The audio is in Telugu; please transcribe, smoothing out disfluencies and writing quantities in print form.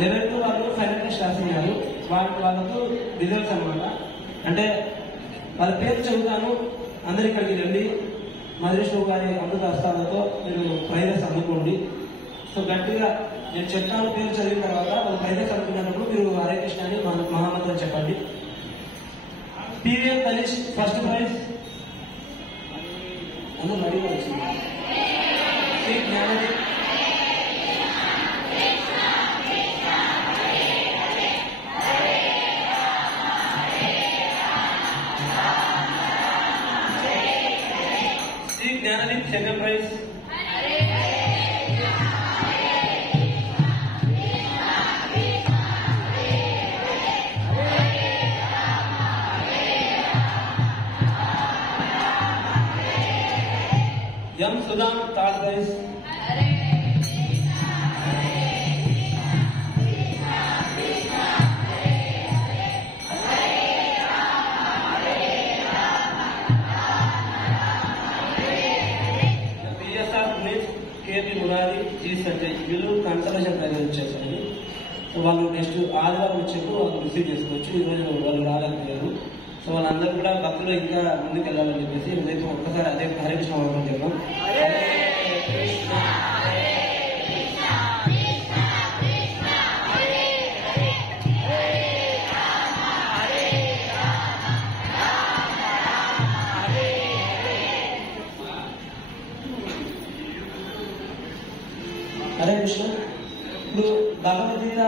లెవెల్ 2 వాళ్ళు ఫైనల్ టెస్ట్ రాసినారు. వాళ్ళకు రిజల్ట్స్ అనమాట. అంటే వాళ్ళ పేరు చెబుతాను, అందరు ఇక్కడికి రండి. మధురేష్ గారి అమృత హస్తాలతో మీరు ప్రైజెస్ అందుకోండి. సో గట్టిగా నేను చెప్తాను, పేరు చదివిన తర్వాత వాళ్ళు ప్రైజెస్ అందుకున్నప్పుడు మీరు హరే కృష్ణ అని మహామంత్రం చెప్పండి. PVM Tanish first prize. అందరూ రెడీగా వచ్చింది. శ్రీ జ్ఞానది Gnanadeep second prize. M Sudham third prize. KP Murari జీసంటే వీళ్ళు కన్సల్టేషన్ ప్రైజ్ వచ్చేసరికి సో వాళ్ళు నెక్స్ట్ ఆదివారం వచ్చేప్పుడు వాళ్ళు రిసీవ్ చేసుకోవచ్చు. ఈరోజు వాళ్ళు రాలేకపోయారు. సో వాళ్ళందరూ కూడా భక్తులు ఇంకా ముందుకు వెళ్ళాలని చెప్పేసి రేపు ఒక్కసారి అదే హరే కృష్ణ మంత్రం చెప్పాం. హరే కృష్ణ. ఇప్పుడు భగవద్గీత